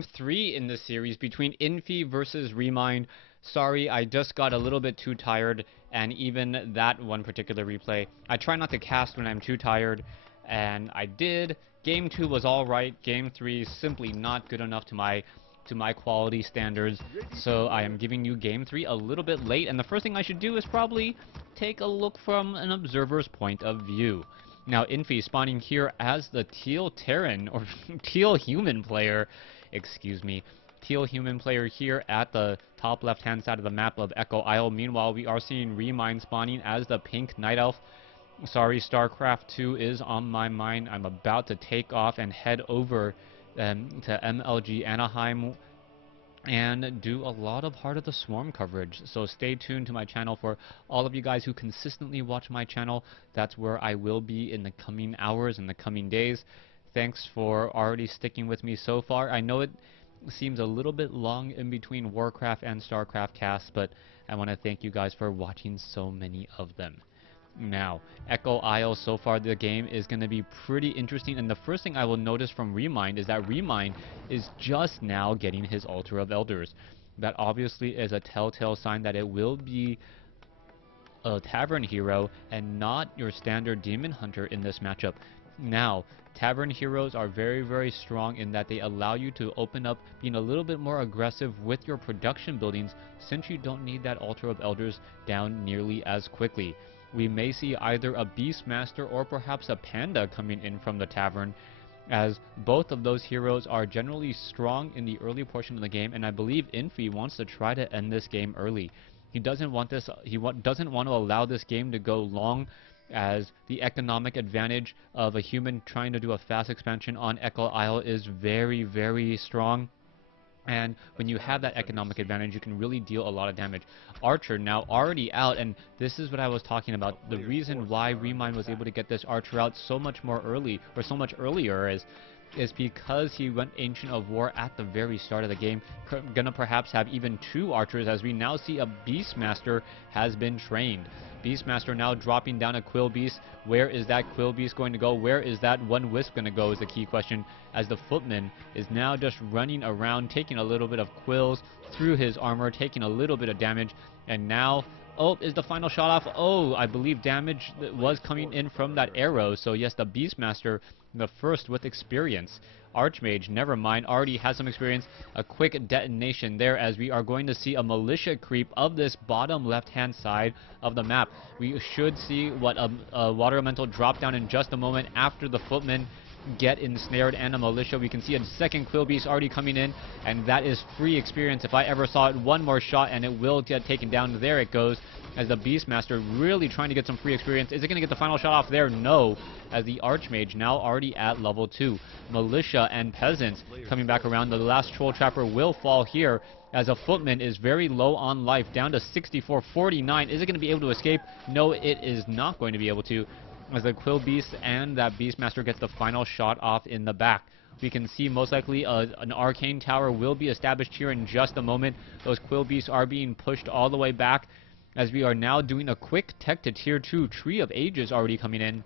game 3 in the series between Infi versus Remind. Sorry, I just got a little bit too tired, and even that one particular replay, I try not to cast when I'm too tired, and I did. Game 2 was alright, Game 3 simply not good enough to my quality standards, so I am giving you Game 3 a little bit late, and the first thing I should do is probably take a look from an observer's point of view. Now, Infi spawning here as the Teal Terran, or Teal Human player, excuse me, Teal Human player here at the top left-hand side of the map of Echo Isle. Meanwhile, we are seeing Remind spawning as the Pink Night Elf. Sorry, StarCraft 2 is on my mind. I'm about to take off and head over to MLG Anaheim and do a lot of Heart of the Swarm coverage. So stay tuned to my channel for all of you guys who consistently watch my channel. That's where I will be in the coming hours, in the coming days. Thanks for already sticking with me so far. I know it seems a little bit long in between WarCraft and StarCraft casts, but I want to thank you guys for watching so many of them. Now, Echo Isle, so far the game is going to be pretty interesting, and the first thing I will notice from Remind is that Remind is just now getting his Altar of Elders. That obviously is a telltale sign that it will be a Tavern Hero and not your standard Demon Hunter in this matchup. Now, Tavern Heroes are very, very strong in that they allow you to open up being a little bit more aggressive with your production buildings, since you don't need that Altar of Elders down nearly as quickly. We may see either a Beastmaster or perhaps a Panda coming in from the Tavern, as both of those heroes are generally strong in the early portion of the game, and I believe Infi wants to try to end this game early. He doesn't want this. Doesn't want to allow this game to go long, as the economic advantage of a human trying to do a fast expansion on Echo Isle is very, very strong. And when you have that economic advantage, you can really deal a lot of damage. Archer now already out, and this is what I was talking about. The reason why Remind was able to get this Archer out so much more early, or so much earlier, is because he went Ancient of War at the very start of the game. Gonna perhaps have even 2 Archers, as we now see a Beastmaster has been trained. Beastmaster now dropping down a Quill Beast. Where is that Quill Beast going to go? Where is that one Wisp going to go is the key question, as the Footman is now just running around, taking a little bit of quills through his armor, taking a little bit of damage, and now, oh, is the final shot off? Oh, I believe damage was coming in from that arrow, so yes, the Beastmaster, the first with experience. Archmage, never mind, already has some experience. A quick detonation there, as we are going to see a militia creep of this bottom left-hand side of the map. We should see what a water elemental drop down in just a moment after the Footmen get ensnared and a militia. We can see a second Quill Beast already coming in, and that is free experience if I ever saw it. One more shot and it will get taken down. There it goes, as the Beastmaster really trying to get some free experience. Is it going to get the final shot off there? No, as the Archmage now already at level 2. Militia and Peasants coming back around. The last Troll Trapper will fall here, as a Footman is very low on life, down to 64-49. Is it going to be able to escape? No, it is not going to be able to, as the Quill Beast and that Beastmaster gets the final shot off in the back. We can see most likely an Arcane Tower will be established here in just a moment. Those Quill Beasts are being pushed all the way back, as we are now doing a quick tech to tier 2. Tree of Ages already coming in,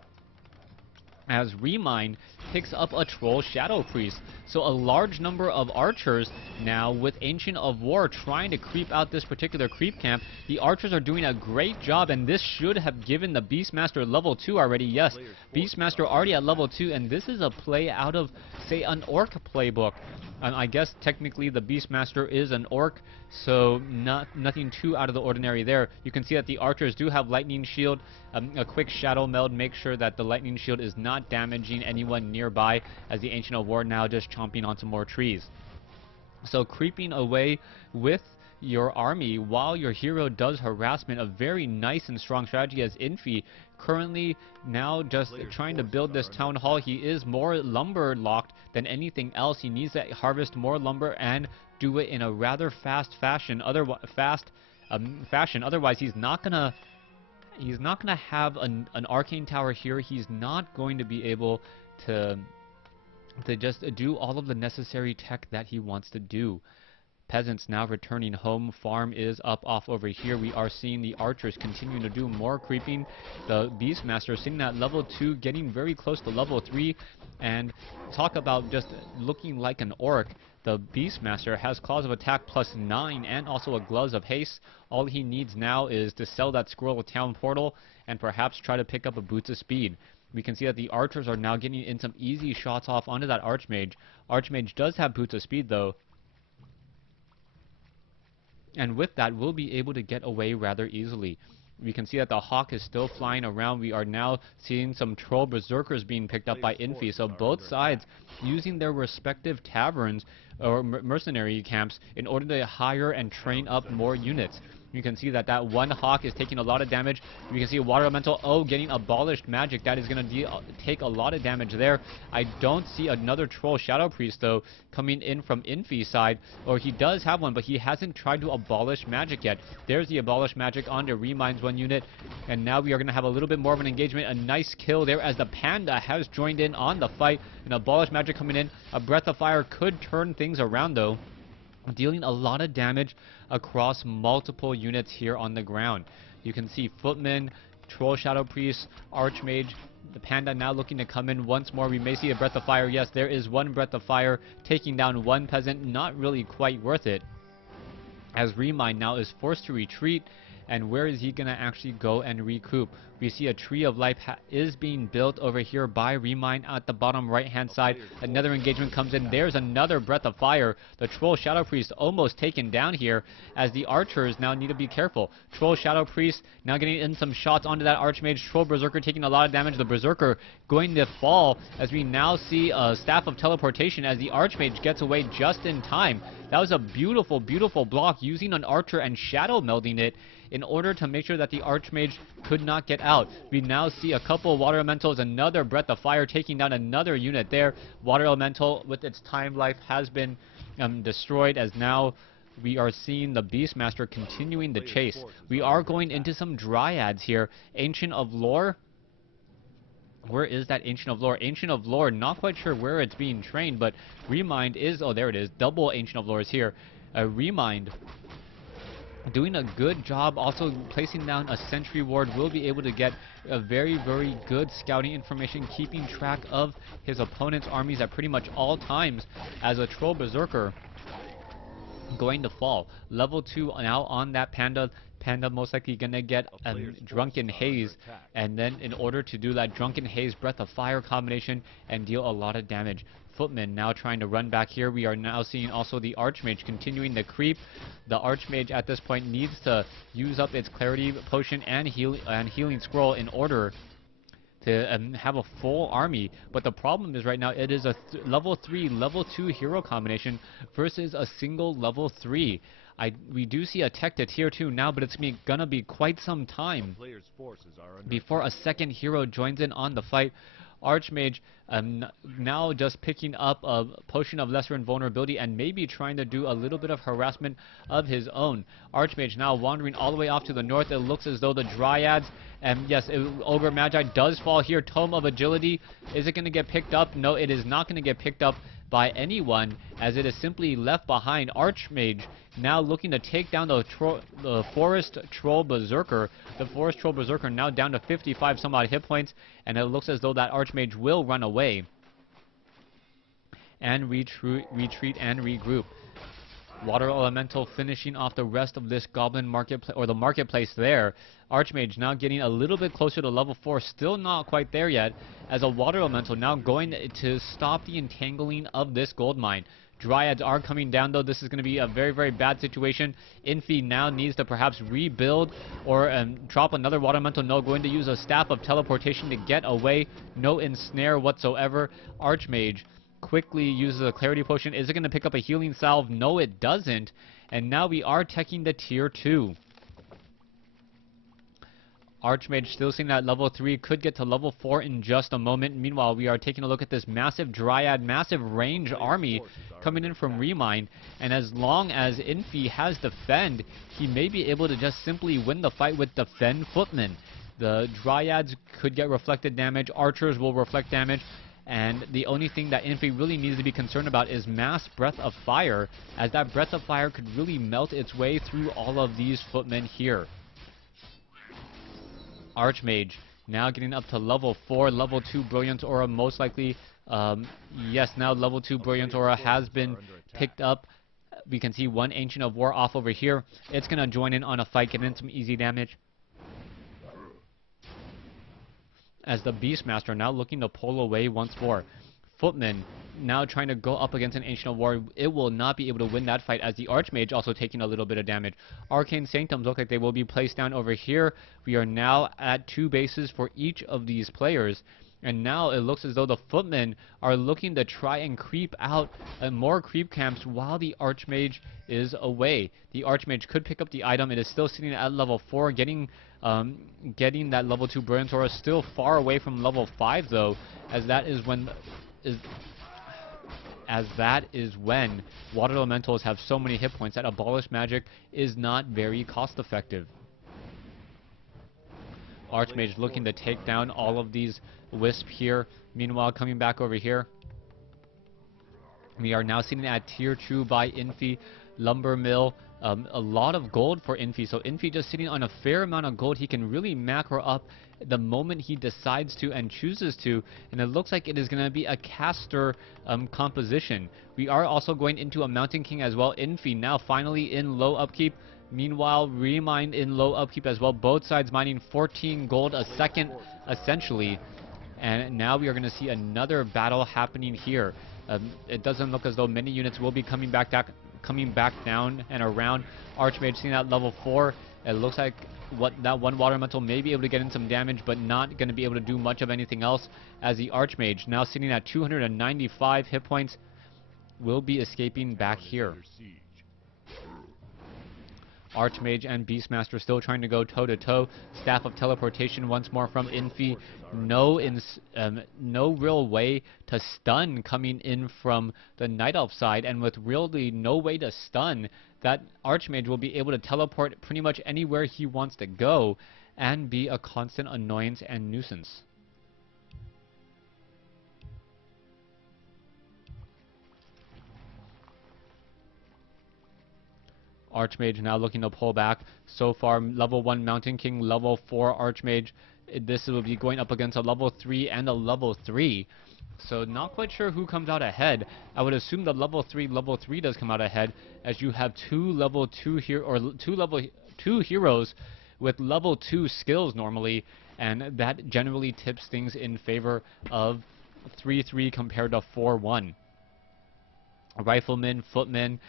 as Remind picks up a Troll Shadow Priest. So a large number of Archers now with Ancient of War trying to creep out this particular creep camp. The Archers are doing a great job, and this should have given the Beastmaster level 2 already. Yes, Beastmaster already at level 2, and this is a play out of, say, an Orc playbook. I guess technically the Beastmaster is an Orc, so nothing too out of the ordinary there. You can see that the Archers do have Lightning Shield. A quick Shadow Meld, make sure that the Lightning Shield is not damaging anyone nearby, as the Ancient of War now just chomping on some more trees. So creeping away with your army while your hero does harassment, a very nice and strong strategy, as Infi currently now just trying to build this town hall. He is more lumber locked than anything else. He needs to harvest more lumber and do it in a rather fast fashion. Otherwise he's not gonna have an Arcane Tower here. He's not going to be able to just do all of the necessary tech that he wants to do. Peasants now returning home. Farm is up off over here. We are seeing the Archers continuing to do more creeping. The Beastmaster sitting at level 2, getting very close to level 3, And talk about just looking like an orc. The Beastmaster has Claws of Attack +9 and also a Gloves of Haste. All he needs now is to sell that Squirrel Town Portal and perhaps try to pick up a Boots of Speed. We can see that the archers are now getting in some easy shots off onto that Archmage. Archmage does have Boots of Speed though, and with that we'll be able to get away rather easily. We can see that the Hawk is still flying around. We are now seeing some Troll Berserkers being picked up by Infi. So both sides using their respective taverns or mercenary camps in order to hire and train up more units. You can see that that one Hawk is taking a lot of damage. You can see Water Elemental, getting abolished magic. That is going to take a lot of damage there. I don't see another Troll Shadow Priest, though, coming in from Infi's side. Or he does have one, but he hasn't tried to abolish magic yet. There's the abolished magic onto Reminds one unit. And now we are going to have a little bit more of an engagement. A nice kill there as the Panda has joined in on the fight. An abolished magic coming in. A Breath of Fire could turn things around, though, dealing a lot of damage across multiple units here on the ground. You can see Footman, Troll Shadow Priest, Archmage, the Panda now looking to come in once more. We may see a Breath of Fire. Yes, there is one Breath of Fire taking down one Peasant. Not really quite worth it, as Remind now is forced to retreat. And where is he going to actually go and recoup? We see a Tree of Life is being built over here by Remind at the bottom right-hand side. Another engagement comes in. There's another Breath of Fire. The Troll Shadow Priest almost taken down here, as the archers now need to be careful. Troll Shadow Priest now getting in some shots onto that Archmage. Troll Berserker taking a lot of damage. The Berserker going to fall, as we now see a Staff of Teleportation as the Archmage gets away just in time. That was a beautiful, beautiful block using an archer and shadow melding it in order to make sure that the Archmage could not get out. We now see a couple of Water Elementals, another Breath of Fire taking down another unit there. Water Elemental with its time life has been destroyed, as now we are seeing the Beastmaster continuing the chase. We are going into some Dryads here. Ancient of Lore. Where is that Ancient of Lore? Ancient of Lore, not quite sure where it's being trained, but Remind is, oh there it is, double Ancient of Lore is here. Remind doing a good job also placing down a sentry ward. Will be able to get a very, very good scouting information, keeping track of his opponent's armies at pretty much all times, as a Troll Berserker going to fall. Level 2 now on that Panda. Panda most likely gonna get Drunken Haze, and then in order to do that Drunken Haze Breath of Fire combination and deal a lot of damage. Footman now trying to run back here. We are now seeing also the Archmage continuing the creep. The Archmage at this point needs to use up its Clarity Potion and Healing Scroll in order to have a full army. But the problem is right now it is a level 3, level 2 hero combination versus a single level 3. We do see a tech to tier 2 now, but it's gonna be quite some time before a second hero joins in on the fight. Archmage now just picking up a Potion of Lesser Invulnerability and maybe trying to do a little bit of harassment of his own. Archmage now wandering all the way off to the north. It looks as though the Dryads, and yes, Ogre Magi does fall here. Tome of Agility, is it going to get picked up? No, it is not going to get picked up by anyone, as it is simply left behind. Archmage now looking to take down the Forest Troll Berserker. The Forest Troll Berserker now down to 55 some odd hit points, and it looks as though that Archmage will run away and retreat and regroup. Water Elemental finishing off the rest of this Goblin marketplace, or the marketplace there. Archmage now getting a little bit closer to level 4, still not quite there yet, as a Water Elemental now going to stop the entangling of this gold mine. Dryads are coming down, though. This is going to be a very, very bad situation. Infi now needs to perhaps rebuild or drop another Water Elemental. No, going to use a Staff of Teleportation to get away. No ensnare whatsoever. Archmage quickly uses a Clarity Potion. Is it going to pick up a Healing Salve? No, it doesn't. And now we are teching the tier 2. Archmage still seeing that level 3, could get to level 4 in just a moment. Meanwhile, we are taking a look at this massive Dryad, massive range army coming in from Remind. And as long as Infi has Defend, he may be able to just simply win the fight with Defend Footman. The Dryads could get reflected damage, Archers will reflect damage, and the only thing that Infi really needs to be concerned about is mass Breath of Fire, as that Breath of Fire could really melt its way through all of these footmen here. Archmage now getting up to level 4, level 2 Brilliance Aura most likely Yes, now level 2 Brilliant Aura has been picked up. We can see one Ancient of War off over here. It's going to join in on a fight, get in some easy damage. As the Beastmaster now looking to pull away once more. Footman now trying to go up against an Ancient of War. It will not be able to win that fight, as the Archmage also taking a little bit of damage. Arcane Sanctums look like they will be placed down over here. We are now at 2 bases for each of these players. And now it looks as though the Footmen are looking to try and creep out more creep camps while the Archmage is away. The Archmage could pick up the item. It is still sitting at level 4, getting that level 2 Brilliant Aura. Still far away from level 5 though, as that is when Water Elementals have so many hit points that Abolish Magic is not very cost effective. Archmage looking to take down all of these Wisp here. Meanwhile, coming back over here, we are now sitting at tier 2 by Infi. Lumber Mill, a lot of gold for Infi. So Infi just sitting on a fair amount of gold. He can really macro up the moment he decides to and chooses to. And it looks like it is going to be a caster composition. We are also going into a Mountain King as well. Infi now finally in low upkeep. Meanwhile, Remind in low upkeep as well. Both sides mining 14 gold a second, essentially. And now we are going to see another battle happening here. It doesn't look as though many units will be coming back down and around. Archmage sitting at level 4. It looks like that one Water Elemental may be able to get in some damage, but not going to be able to do much of anything else, as the Archmage, now sitting at 295 hit points, will be escaping back here. Archmage and Beastmaster still trying to go toe-to-toe. Staff of Teleportation once more from Infi. No real way to stun coming in from the Night Elf side, and with really no way to stun, that Archmage will be able to teleport pretty much anywhere he wants to go and be a constant annoyance and nuisance. Archmage now looking to pull back. So far, level 1 Mountain King, level 4 Archmage. This will be going up against a level 3 and a level 3. So not quite sure who comes out ahead. I would assume the level 3 does come out ahead, as you have two level 2 heroes with level 2 skills normally, and that generally tips things in favor of 3-3 compared to 4-1. Rifleman, Footman,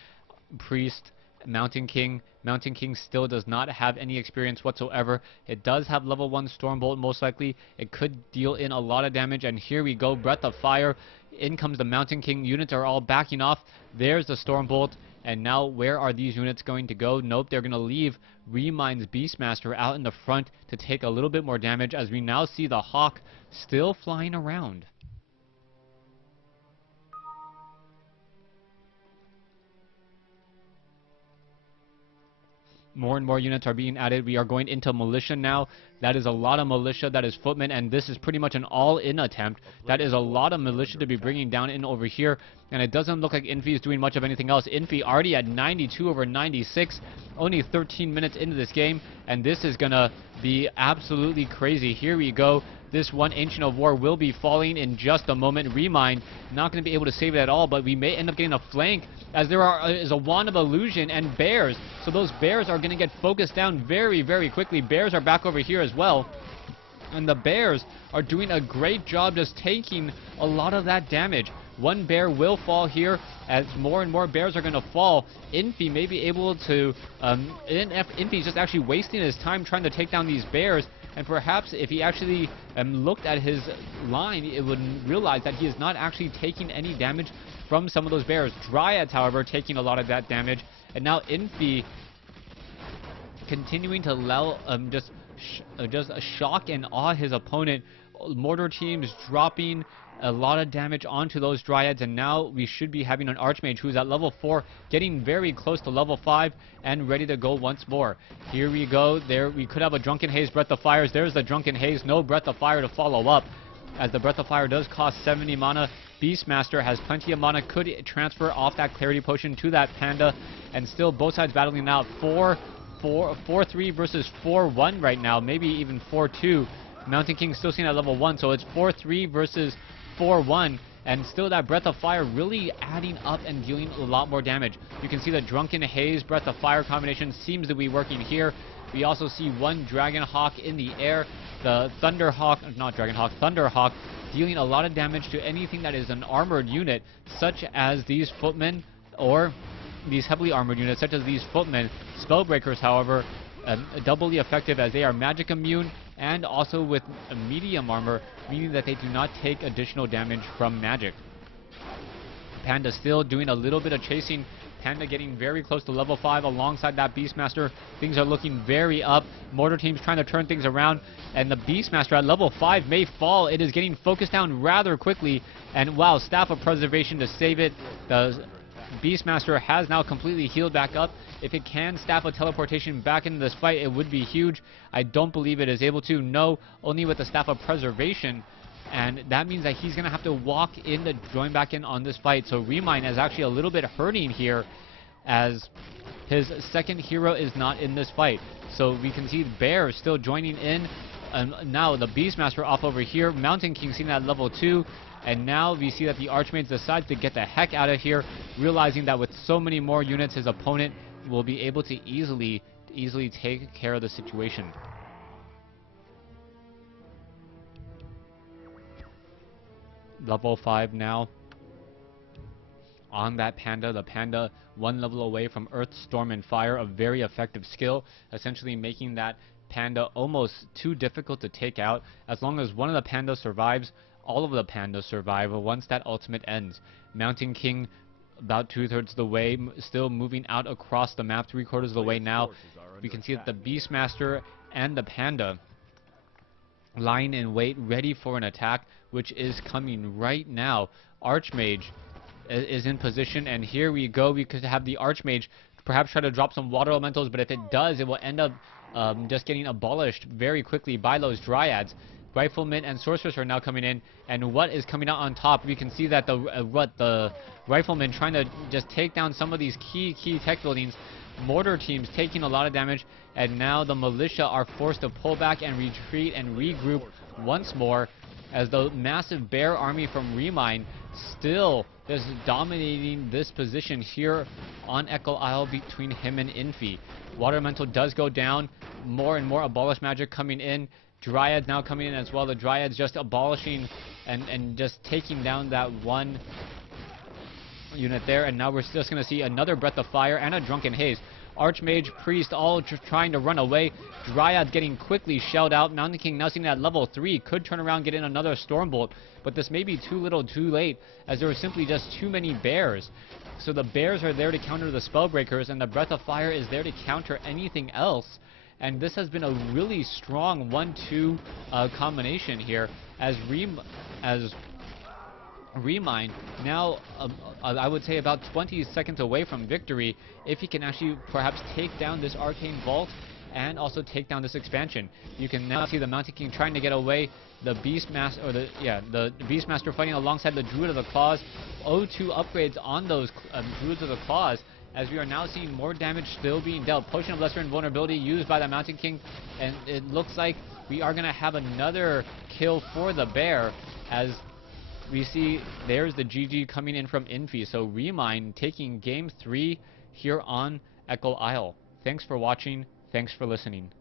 Priest, Mountain King. Mountain King still does not have any experience whatsoever. It does have level 1 Stormbolt most likely. It could deal in a lot of damage, and here we go, Breath of Fire. In comes the Mountain King. Units are all backing off. There's the Stormbolt, and now where are these units going to go? Nope, they're going to leave Remind's Beastmaster out in the front to take a little bit more damage, as we now see the Hawk still flying around. More and more units are being added. We are going into Militia now. That is a lot of Militia. That is Footmen, and this is pretty much an all-in attempt. That is a lot of Militia to be bringing down in over here, and it doesn't look like Infi is doing much of anything else. Infi already at 92 over 96, only 13 minutes into this game, and this is going to be absolutely crazy. Here we go. This one Ancient of War will be falling in just a moment. Remind not going to be able to save it at all, but we may end up getting a flank, as there is a Wand of Illusion and bears. So those bears are going to get focused down very, very quickly. Bears are back over here as well. And the bears are doing a great job just taking a lot of that damage. One bear will fall here, as more and more bears are going to fall. Infi may be able to... Infi is just actually wasting his time trying to take down these bears. And perhaps if he actually looked at his line, it would realize that he is not actually taking any damage from some of those bears. Dryads, however, taking a lot of that damage. And now Infi continuing to just shock and awe his opponent. Mortar teams dropping a lot of damage onto those Dryads, and now we should be having an Archmage who's at level 4, getting very close to level 5 and ready to go once more. Here we go. There we could have a Drunken Haze, Breath of Fires. There's the Drunken Haze. No Breath of Fire to follow up, as the Breath of Fire does cost 70 mana. Beastmaster has plenty of mana, could transfer off that Clarity Potion to that Panda, and still both sides battling out 4-3 versus 4-1 right now, maybe even 4-2. Mountain King still sitting at level 1, so it's 4-3 versus 4-1, and still that Breath of Fire really adding up and dealing a lot more damage. You can see the Drunken Haze Breath of Fire combination seems to be working here. We also see one Dragon Hawk in the air, the Thunderhawk, not Dragon Hawk, Thunderhawk, dealing a lot of damage to anything that is an armored unit, such as these footmen, or these heavily armored units, such as these footmen. Spellbreakers, however, doubly effective as they are magic immune, and also with a medium armor, meaning that they do not take additional damage from magic. Panda still doing a little bit of chasing. Panda getting very close to level 5 alongside that Beastmaster. Things are looking very up. Mortar Team's trying to turn things around, and the Beastmaster at level 5 may fall. It is getting focused down rather quickly, and wow, Staff of Preservation to save it. The Beastmaster has now completely healed back up. If it can Staff of Teleportation back into this fight, it would be huge. I don't believe it is able to. No, only with the Staff of Preservation. And that means that he's going to have to walk in to join back in on this fight. So Remind is actually a little bit hurting here, as his second hero is not in this fight. So we can see Bear still joining in. Now the Beastmaster off over here. Mountain King seen at level 2. And now we see that the Archmage decides to get the heck out of here, realizing that with so many more units, his opponent will be able to easily take care of the situation. Level 5 now on that Panda. The Panda 1 level away from Earth, Storm, and Fire, a very effective skill, essentially making that Panda almost too difficult to take out. As long as one of the Pandas survives, all of the Pandas survive once that ultimate ends. Mountain King about 2/3 of the way, still moving out across the map, 3/4 of the way now. We can see that the Beastmaster and the Panda lying in wait, ready for an attack, which is coming right now. Archmage is in position, and here we go. We could have the Archmage perhaps try to drop some water elementals, but if it does, it will end up just getting abolished very quickly by those Dryads. Riflemen and Sorceress are now coming in, and what is coming out on top? We can see that the Riflemen trying to just take down some of these key tech buildings. Mortar Teams taking a lot of damage, and now the Militia are forced to pull back and retreat and regroup once more, as the massive Bear army from Remind still is dominating this position here on Echo Isle between him and Infi. Water Elemental does go down, more and more Abolish Magic coming in. Dryads now coming in as well. The Dryads just abolishing and just taking down that one unit there, and now we're just going to see another Breath of Fire and a Drunken Haze. Archmage, Priest, all trying to run away. Dryads getting quickly shelled out. Mountain King now sitting at level 3. Could turn around, get in another Stormbolt, but this may be too little too late, as there are simply just too many Bears. So the Bears are there to counter the Spellbreakers, and the Breath of Fire is there to counter anything else. And this has been a really strong 1-2 combination here, as Remind now, I would say about 20 seconds away from victory, if he can actually perhaps take down this Arcane Vault and also take down this expansion. You can now see the Mountain King trying to get away, the Beastmaster, the Beastmaster fighting alongside the Druid of the Claws. 0-2 upgrades on those Druids of the Claws, as we are now seeing more damage still being dealt. Potion of Lesser Invulnerability used by the Mountain King, and it looks like we are going to have another kill for the Bear, as we see there's the GG coming in from Infi. So Remind taking game 3 here on Echo Isle. Thanks for watching. Thanks for listening.